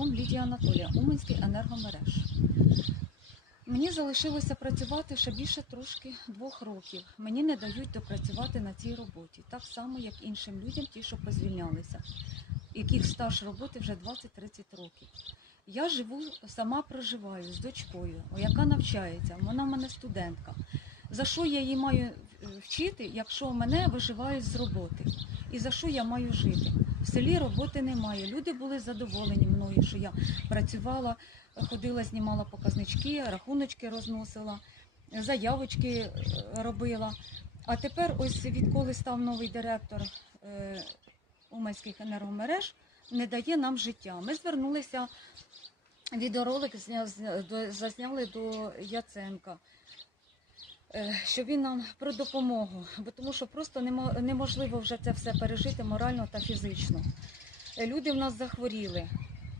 Дрон Лідія Анатолія, Уманський енергомереж. Мені залишилося працювати ще більше трошки двох років. Мені не дають допрацювати на цій роботі, так само, як іншим людям, ті, що позвільнялися, яких стаж роботи вже 20-30 років. Я живу, сама проживаю з дочкою, яка навчається, вона в мене студентка. За що я її маю е, вчити, якщо мене виживають з роботи? І за що я маю жити? В селі роботи немає. Люди були задоволені мною, що я працювала, ходила, знімала показнички, рахуночки розносила, заявочки е, робила. А тепер, ось відколи став новий директор е, Уманських енергомереж, не дає нам життя. Ми звернулися, відеоролик зня- зня- зазняли до Яценка. Е, Що він нам про допомогу, бо тому що просто неможливо вже це все пережити морально та фізично. Е, Люди в нас захворіли.